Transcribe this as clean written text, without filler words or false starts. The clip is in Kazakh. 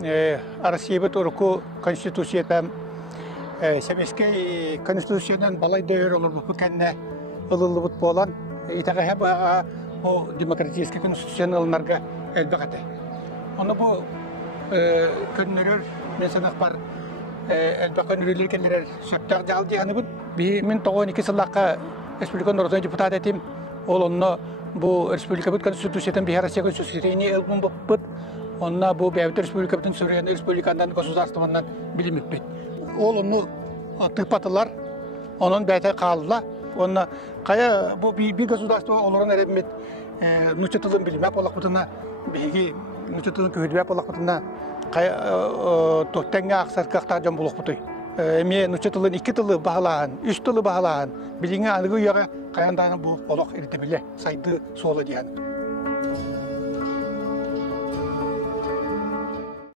Россия турку конституциядан Советский конституциядан балай дөйөр olur bu kenne ылылыбыт болан итага хаба o демократический конституцияны ылнарга элбегате. Оны бу көннөрөр мен санак бар элбекön ürülükler söktör jaldy yani bu 1912 сыллакка республиканын орто депутат этим ол онно бу республика бут конституциядан бир Россия конституцияны элбун боппут. Онна бу бәйбіт республикабытын сүрген республикандан государстводан билимиппет. Ол оны тыпатылар, onun бәйті қалыла. Онна қая бу bir государство оларын әремет нучетылын билимеп олақпытына бейги нучетылын көйдібеп олақпытына қая тоқтенге ақсар қақтар жан болықпыты. Эме нучетылын 2 тылы бағалаған, 3 тылы бағалаған. Билинге анығы ұяға қаяндағын бұл олақ ерітебіле, сайды солы дейін.